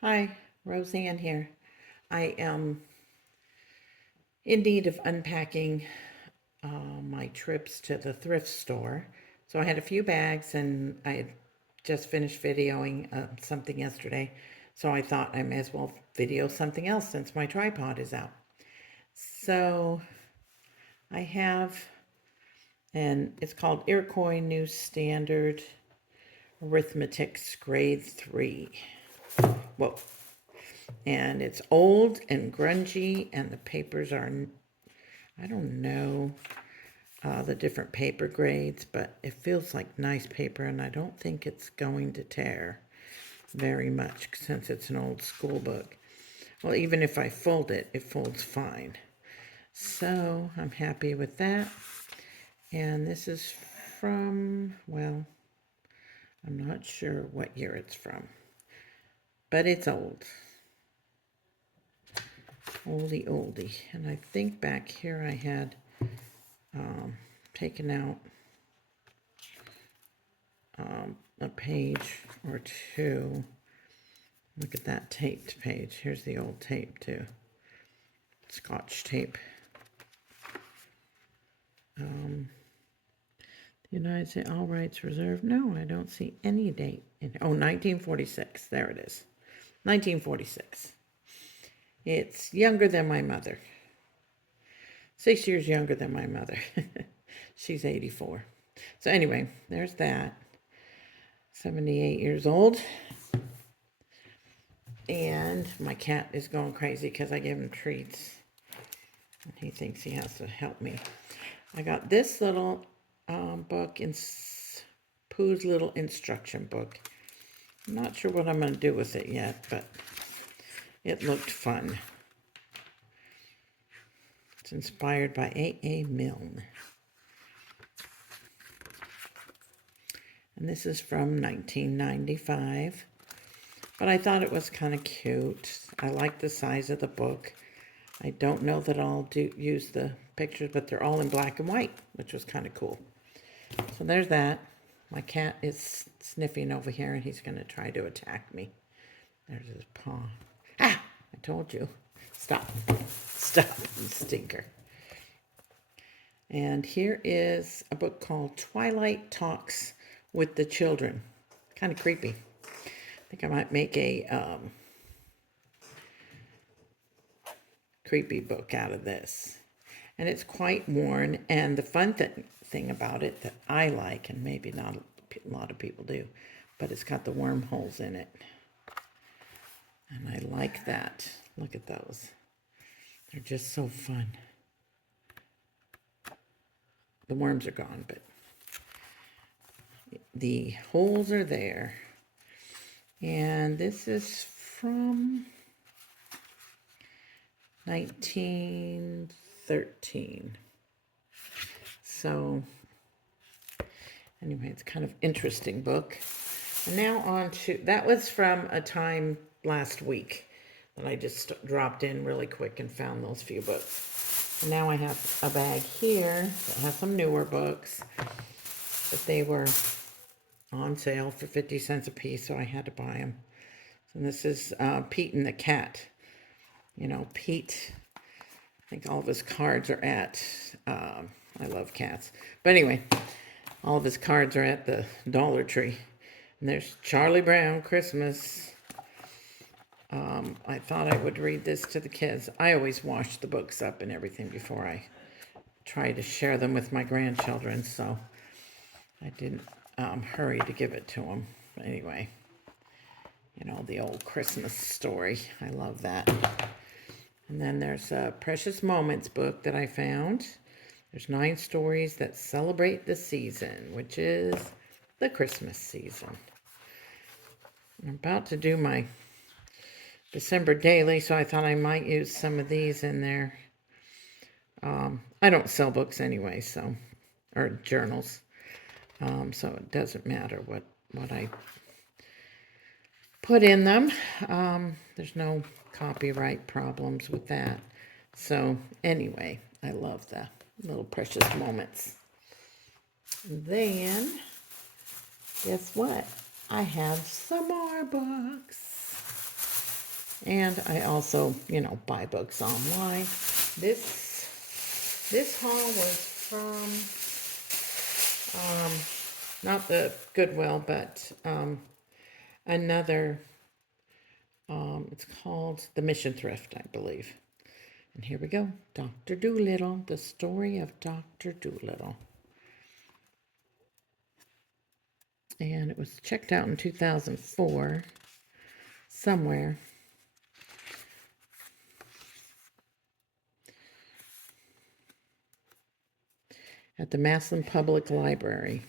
Hi, Roseanne here. I am in need of unpacking my trips to the thrift store. So I had a few bags and I had just finished videoing something yesterday. So I thought I may as well video something else since my tripod is out. So I have, and it's called Iroquois New Standard Arithmetics Grade 3. Whoa. And it's old and grungy, and the papers are, I don't know the different paper grades, but it feels like nice paper, and I don't think it's going to tear very much since it's an old school book. Well, even if I fold it, it folds fine. So I'm happy with that. And this is from, well, I'm not sure what year it's from, but it's old. Oldie. And I think back here I had taken out a page or two. Look at that taped page. Here's the old tape too. Scotch tape. The United States, all rights reserved. No, I don't see any date. 1946. There it is. 1946. It's younger than my mother. 6 years younger than my mother. She's 84. So anyway, there's that. 78 years old. And my cat is going crazy because I give him treats. And he thinks he has to help me. I got this little book, in Pooh's little instruction book. I'm not sure what I'm going to do with it yet, but it looked fun. It's inspired by A.A. Milne. And this is from 1995. But I thought it was kind of cute. I like the size of the book. I don't know that I'll use the pictures, but they're all in black and white, which was kind of cool. So there's that. My cat is sniffing over here, and he's going to try to attack me. There's his paw. Ah! I told you. Stop. Stop, you stinker. And here is a book called Twilight Talks with the Children. Kind of creepy. I think I might make a creepy book out of this. And it's quite worn. And the fun thing about it that I like, and maybe not a lot of people do, but it's got the wormholes in it. And I like that. Look at those. They're just so fun. The worms are gone, but the holes are there. And this is from 1913. So anyway, it's kind of interesting book. And now on to, that was from a time last week that I just dropped in really quick and found those few books. And now I have a bag here that has some newer books, but they were on sale for 50 cents a piece, so I had to buy them. And this is Pete and the Cat. You know, Pete, I think all of his cards are at, I love cats. But anyway, all of his cards are at the Dollar Tree. And there's Charlie Brown Christmas. I thought I would read this to the kids. I always wash the books up and everything before I try to share them with my grandchildren, so I didn't hurry to give it to them. But anyway, you know, the old Christmas story. I love that. And then there's a Precious Moments book that I found. There's 9 stories that celebrate the season, which is the Christmas season. I'm about to do my December daily, so I thought I might use some of these in there. I don't sell books anyway, so, or journals, so it doesn't matter what I put in them. There's no copyright problems with that. So anyway, I love the little precious moments. Then, guess what? I have some more books. And I also, buy books online. This haul was from, not the Goodwill, but another, it's called the Mission Thrift, I believe. And here we go. Dr. Dolittle, the story of Dr. Dolittle. And it was checked out in 2004, somewhere. At the Massillon Public Library.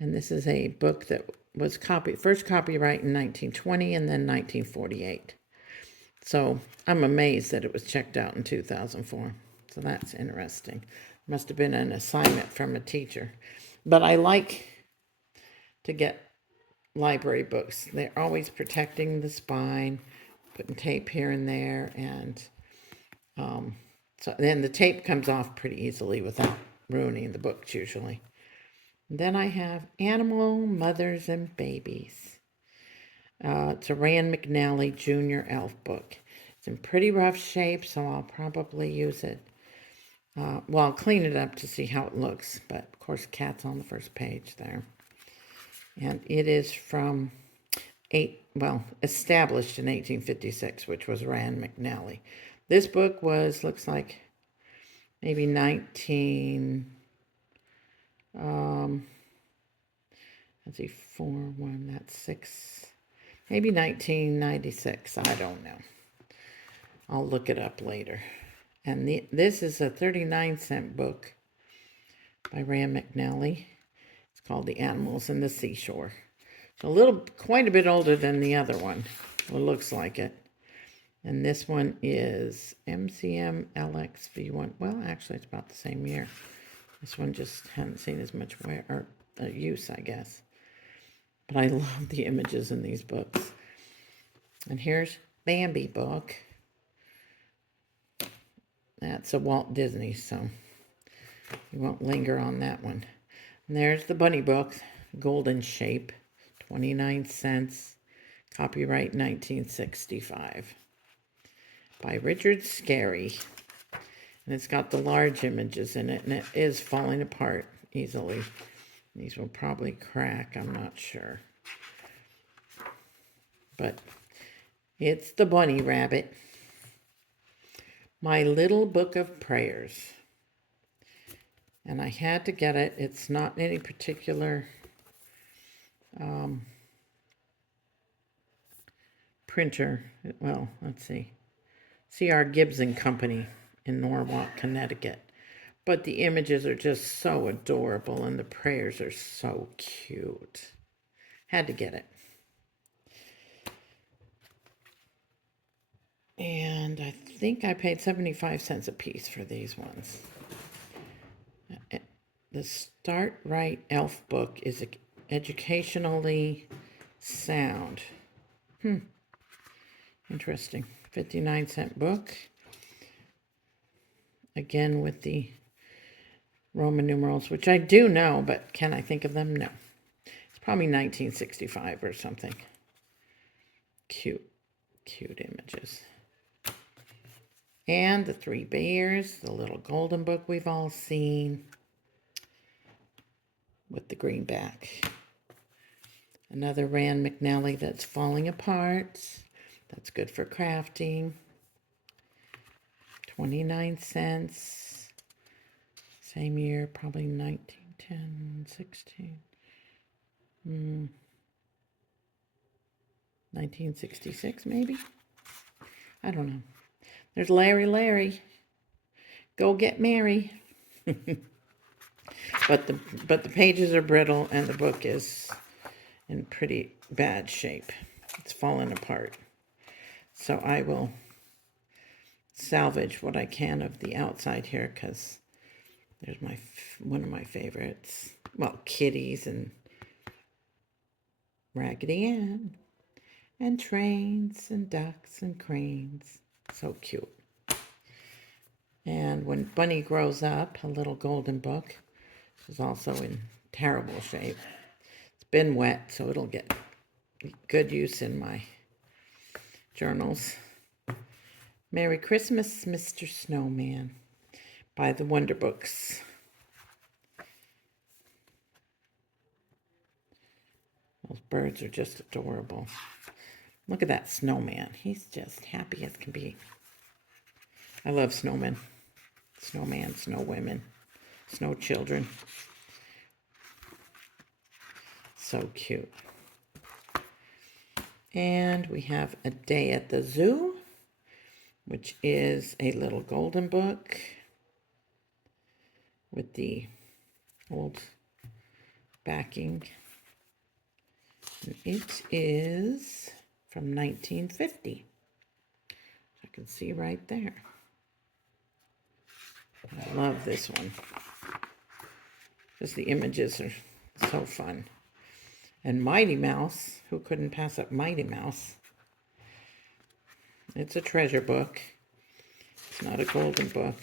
And this is a book that was first copyright in 1920 and then 1948. So I'm amazed that it was checked out in 2004. So that's interesting. Must have been an assignment from a teacher. But I like to get library books. They're always protecting the spine, putting tape here and there, and so then the tape comes off pretty easily without ruining the books usually. And then I have Animal Mothers and Babies. It's a Rand McNally Jr. Elf book. It's in pretty rough shape, so I'll probably use it. I'll clean it up to see how it looks, but of course, cat's on the first page there. And it is from established in 1856, which was Rand McNally. This book looks like maybe that's 6, maybe 1996, I don't know. I'll look it up later. And this is a 39-cent book by Rand McNally. It's called The Animals in the Seashore. Quite a bit older than the other one. It looks like it. And this one is MCM LXV1. Well, actually, it's about the same year. This one just hasn't seen as much use, I guess. But I love the images in these books. And here's Bambi book. That's a Walt Disney, so you won't linger on that one. And there's the bunny book, Golden Shape, 29 cents, copyright 1965, by Richard Scarry. And it's got the large images in it, and it is falling apart easily. These will probably crack, I'm not sure. But it's the bunny rabbit. My Little Book of Prayers. And I had to get it. It's not any particular printer. Well, let's see. C.R. Gibbs and Company in Norwalk, Connecticut. But the images are just so adorable and the prayers are so cute. Had to get it. And I think I paid 75 cents a piece for these ones. The Start Right Elf book is educationally sound. Interesting. 59-cent book. Again with the Roman numerals, which I do know, but can I think of them? No. It's probably 1965 or something. Cute images. And the Three Bears, the little golden book we've all seen, with the green back. Another Rand McNally that's falling apart. That's good for crafting. 29 cents. Same year, probably 1910, 16. 1966 maybe? I don't know. There's Larry. Go get Mary. But the pages are brittle and the book is in pretty bad shape. It's falling apart. So I will salvage what I can of the outside here because there's one of my favorites. Well, kitties and Raggedy Ann and trains and ducks and cranes. So cute. And when Bunny grows up, a little golden book. This is also in terrible shape. It's been wet, so it'll get good use in my journals. Merry Christmas, Mr. Snowman by the Wonder Books. Those birds are just adorable. Look at that snowman. He's just happy as can be. I love snowmen. Snowman, snow women, snow children. So cute. And we have A Day at the Zoo, which is a little golden book with the old backing. And it is from 1950. I can see right there. I love this one. Just the images are so fun. And Mighty Mouse, who couldn't pass up Mighty Mouse? It's a treasure book. It's not a golden book,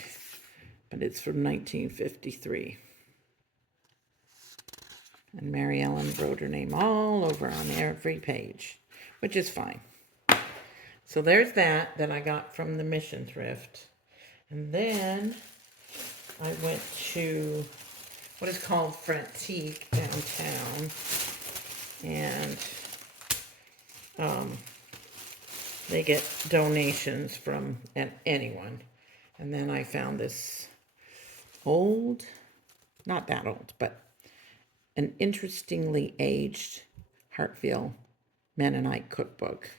but it's from 1953. And Mary Ellen wrote her name all over on every page, which is fine. So there's that I got from the Mission Thrift. And then I went to what is called Frantique downtown. And they get donations from anyone. And then I found this old, not that old, but an interestingly aged Hartville Mennonite cookbook.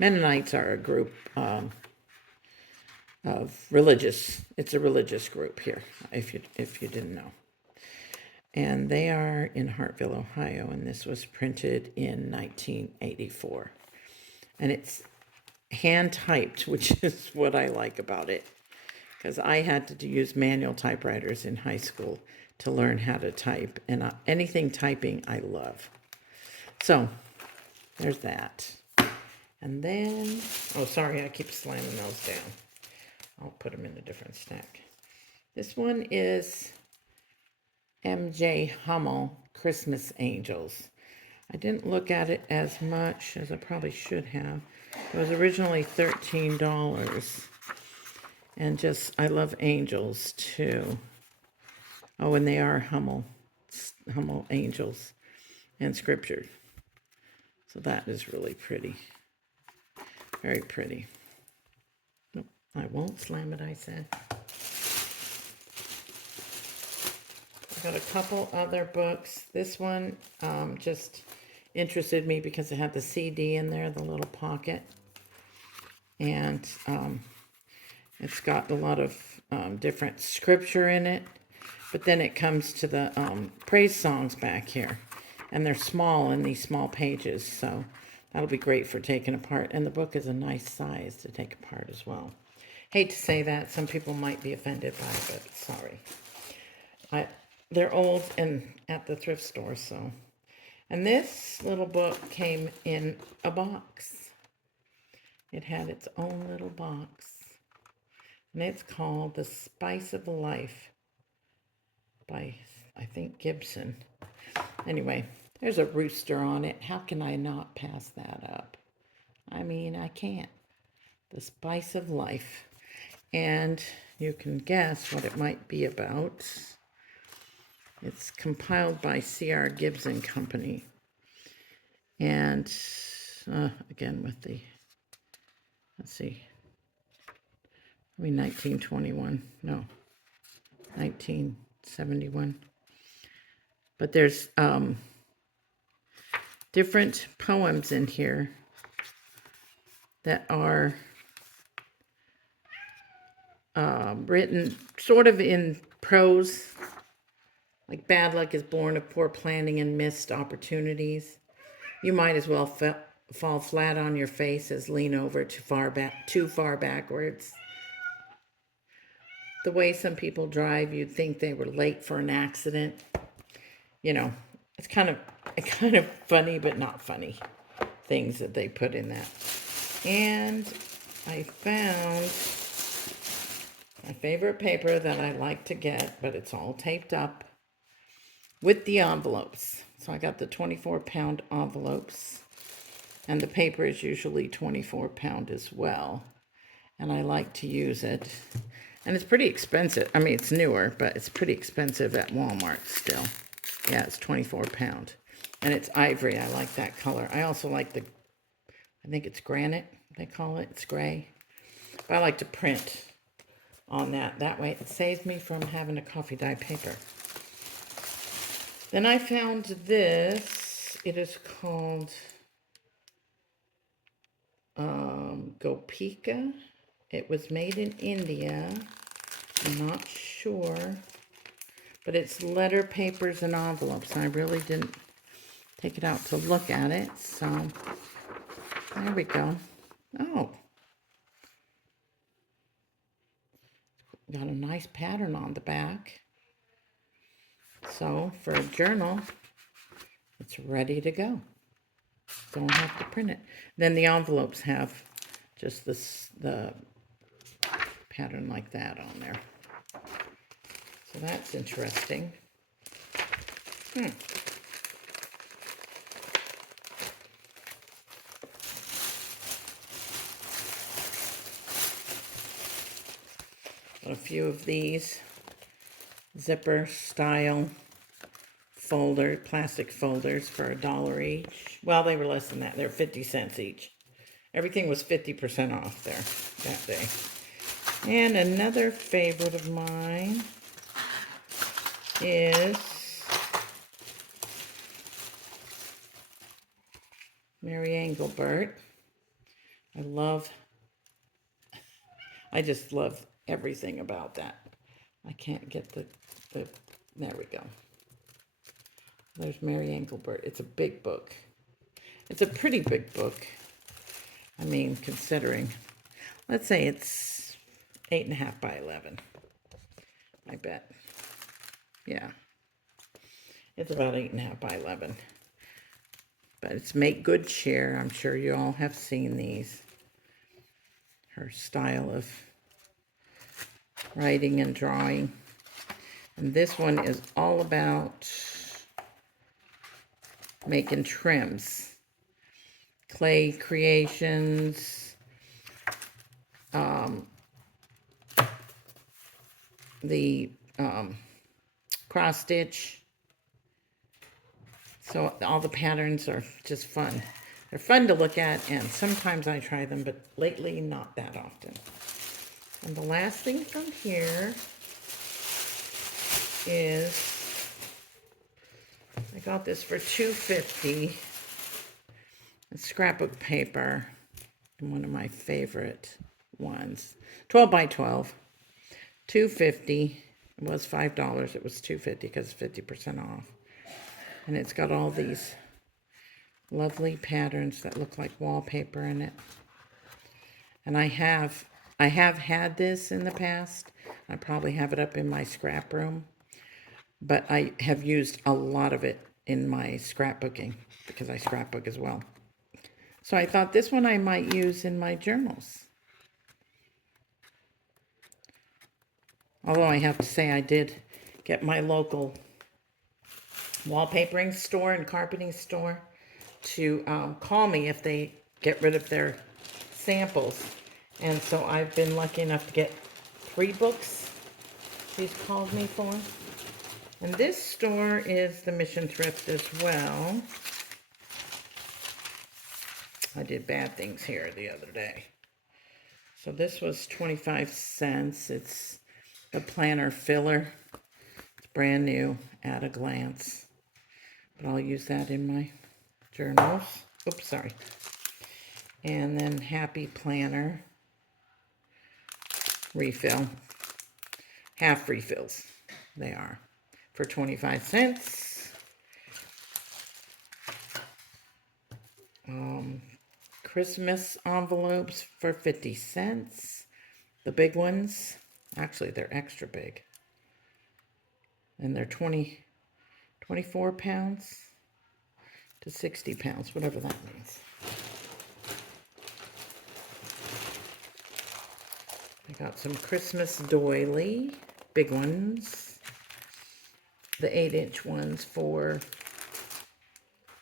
Mennonites are a group of religious. It's a religious group here, if you didn't know. And they are in Hartville, Ohio, and this was printed in 1984. And it's hand typed, which is what I like about it, because I had to use manual typewriters in high school to learn how to type, and anything typing I love. So there's that. And then, oh, sorry, I keep slamming those down. I'll put them in a different stack. This one is M.J. Hummel, Christmas Angels. I didn't look at it as much as I probably should have. It was originally $13. And just, I love angels too. Oh, and they are Hummel angels and scripture. So that is really pretty. Very pretty. Nope, I won't slam it, I said. I got a couple other books. This one just interested me because it had the CD in there, the little pocket. And it's got a lot of different scripture in it. But then it comes to the praise songs back here. And they're small in these small pages. So that'll be great for taking apart. And the book is a nice size to take apart as well. Hate to say that. Some people might be offended by it, but sorry. They're old and at the thrift store, so. And this little book came in a box. It had its own little box. And it's called The Spice of Life by, I think, Gibson. Anyway, there's a rooster on it. How can I not pass that up? I mean, I can't. The Spice of Life. And you can guess what it might be about. It's compiled by C.R. Gibson Company. And again with the, let's see, 1921, no, 1971. But there's different poems in here that are written sort of in prose. Like bad luck is born of poor planning and missed opportunities. You might as well fall flat on your face as lean over too far backwards. The way some people drive, you'd think they were late for an accident. You know, it's kind of funny, but not funny things that they put in that. And I found my favorite paper that I like to get, but it's all taped up with the envelopes. So I got the 24-pound envelopes. And the paper is usually 24-pound as well. And I like to use it. And it's pretty expensive. I mean, it's newer, but it's pretty expensive at Walmart still. Yeah, it's 24-pound. And it's ivory. I like that color. I also like the, I think it's granite, they call it. It's gray. But I like to print on that. That way it saves me from having a coffee dye paper. Then I found this. It is called Gopika. It was made in India. I'm not sure. But it's letter, papers, and envelopes. I really didn't take it out to look at it. So, there we go. Oh. Got a nice pattern on the back. So, for a journal, it's ready to go. Don't have to print it. Then the envelopes have just the pattern like that on there. So that's interesting. A few of these zipper style plastic folders for $1 each. Well, they were less than that. They're 50 cents each. Everything was 50% off there that day. And another favorite of mine is Mary Engelbert. I just love everything about that. I can't get there we go. There's Mary Engelbert. It's a big book. It's a pretty big book. I mean, considering, let's say it's 8.5 by 11. I bet. Yeah. It's about 8.5 by 11. But it's Make Good Share. I'm sure you all have seen these. Her style of writing and drawing. And this one is all about making trims. Clay creations. The cross stitch. So all the patterns are just fun. They're fun to look at, and sometimes I try them, but lately not that often. And the last thing from here is, I got this for $2.50. It's scrapbook paper, and one of my favorite ones. 12 by 12, $2.50. It was $5. It was $2.50 because it's 50% off. And it's got all these lovely patterns that look like wallpaper in it. And I have had this in the past. I probably have it up in my scrap room. But I have used a lot of it in my scrapbooking because I scrapbook as well. So I thought this one I might use in my journals. Although I have to say I did get my local wallpapering store and carpeting store to call me if they get rid of their samples. And so I've been lucky enough to get 3 books she's called me for. And this store is the Mission Thrift as well. I did bad things here the other day. So this was 25 cents. It's the planner filler. It's brand new, at a glance. But I'll use that in my journals. Oops, sorry. And then Happy Planner refill. Half refills, they are, for 25 cents. Christmas envelopes for 50 cents. The big ones, actually they're extra big. And they're 24 pounds to 60 pounds, whatever that means. I got some Christmas doily, big ones. The 8-inch ones for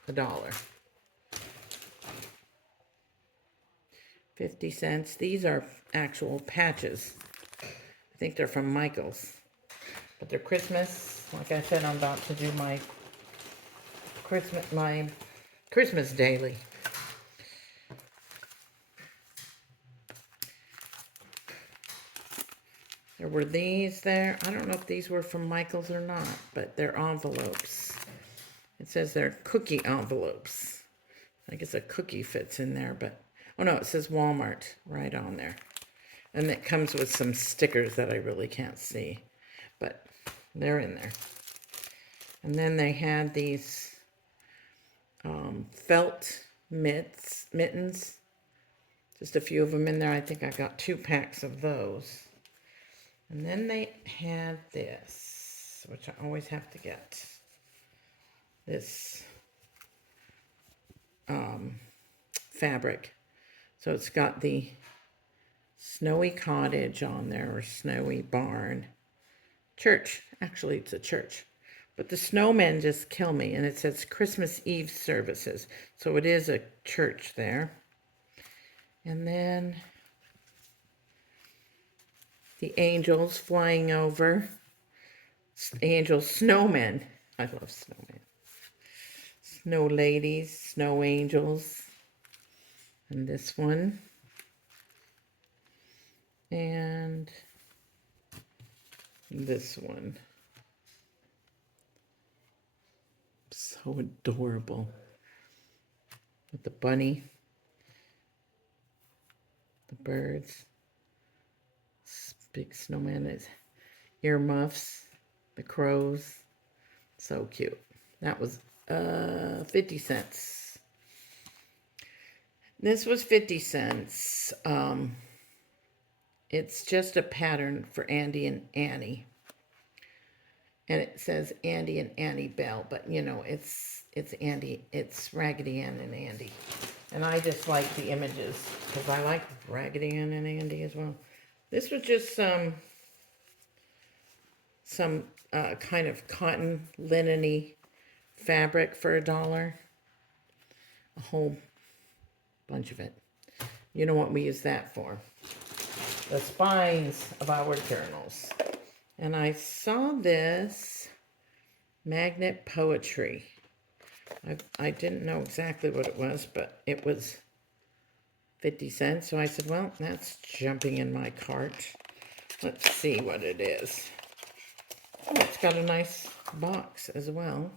$1. 50 cents. These are actual patches. I think they're from Michael's. But they're Christmas. Like I said, I'm about to do my Christmas daily. There were these there. I don't know if these were from Michael's or not, but they're envelopes. It says they're cookie envelopes. I guess a cookie fits in there, but... Oh, no, it says Walmart right on there. And it comes with some stickers that I really can't see. But they're in there. And then they had these felt mittens. Just a few of them in there. I think I got 2 packs of those. And then they had this, which I always have to get. This fabric. So it's got the snowy cottage on there, or snowy barn. Church. Actually, it's a church. But the snowmen just kill me. And it says Christmas Eve services. So it is a church there. And then the angels flying over. Angels, snowmen. I love snowmen. Snow ladies, snow angels. And this one. And this one. So adorable. With the bunny. The birds. Big snowman. Is earmuffs. The crows. So cute. That was 50 cents. This was 50 cents. It's just a pattern for Andy and Annie. And it says Andy and Annie Bell, but you know, it's Andy, it's Raggedy Ann and Andy. And I just like the images because I like Raggedy Ann and Andy as well. This was just some kind of cotton linen-y fabric for $1. A whole bunch of it. You know what we use that for? The spines of our journals. And I saw this magnet poetry. I didn't know exactly what it was, but it was 50 cents. So I said, well, that's jumping in my cart. Let's see what it is. Oh, it's got a nice box as well.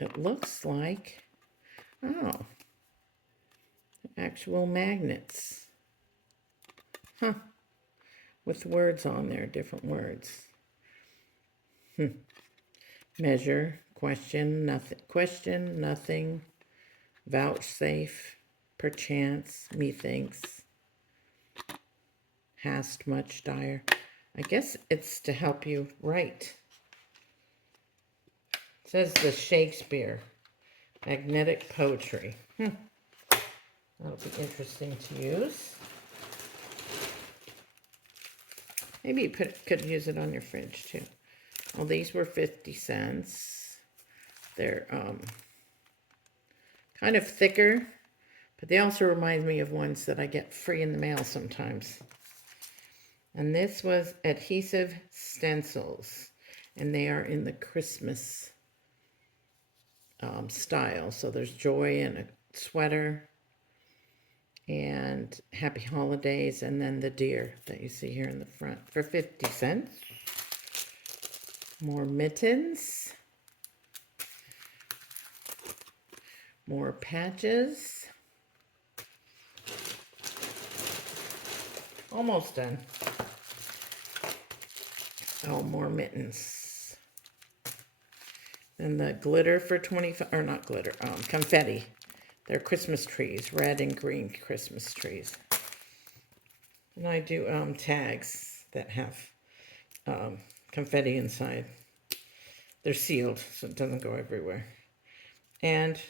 It looks like, oh, actual magnets. Huh. With words on there, different words. Measure, question, nothing, vouchsafe, perchance, methinks, hast much dire. I guess it's to help you write. It says the Shakespeare, magnetic poetry. That'll be interesting to use. Maybe you could use it on your fridge too. Well, these were 50 cents. They're kind of thicker, but they also remind me of ones that I get free in the mail sometimes. And this was adhesive stencils, and they are in the Christmas style. So there's joy and a sweater, and happy holidays, and then the deer that you see here in the front for 50 cents. More mittens. More patches. Almost done. Oh, more mittens. And the glitter for 25, or not glitter, confetti. They're Christmas trees, red and green Christmas trees. And I do tags that have confetti inside. They're sealed, so it doesn't go everywhere. And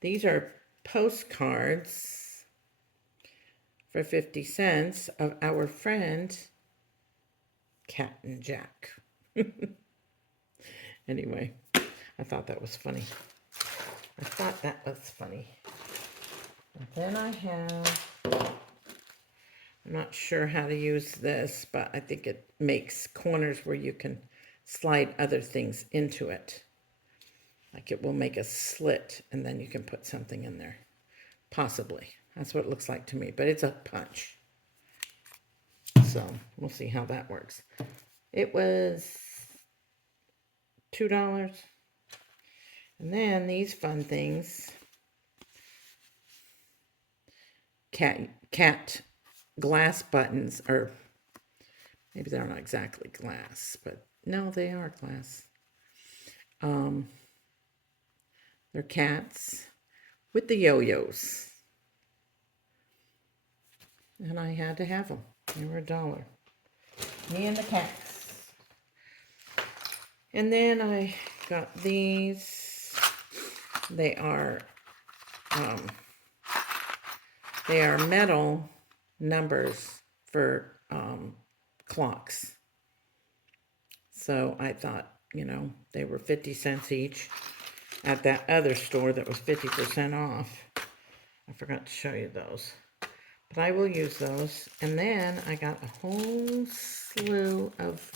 these are postcards for 50 cents of our friend, Cat and Jack. Anyway, I thought that was funny. Then I have, I'm not sure how to use this, but I think it makes corners where you can slide other things into it. Like it will make a slit and then you can put something in there. Possibly. That's what it looks like to me, but it's a punch. So we'll see how that works. It was $2. And then these fun things. Cat glass buttons, or maybe they're not exactly glass, but no, they are glass. They're cats with the yo-yos. And I had to have them. They were $1. Me and the cats. And then I got these. They are metal numbers for clocks. So I thought, you know, they were 50 cents each at that other store that was 50% off. I forgot to show you those. But I will use those. And then I got a whole slew of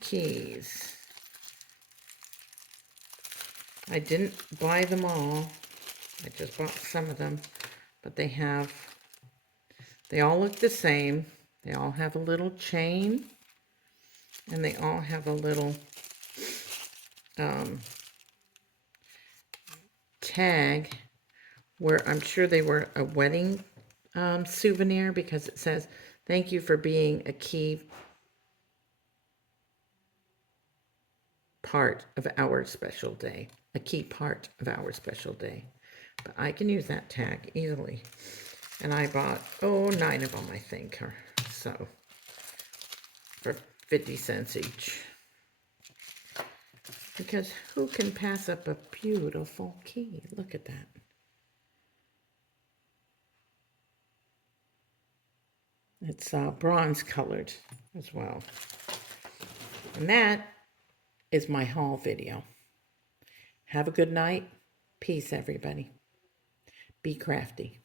keys. I didn't buy them all. I just bought some of them. But they all look the same. They all have a little chain. And they all have a little tag where I'm sure they were a wedding souvenir, because it says, "Thank you for being a key part of our special day." A key part of our special day. But I can use that tag easily. And I bought, 9 of them, I think, or so, for 50 cents each. Because who can pass up a beautiful key? Look at that. It's bronze colored as well. And that is my haul video. Have a good night. Peace, everybody. Be crafty.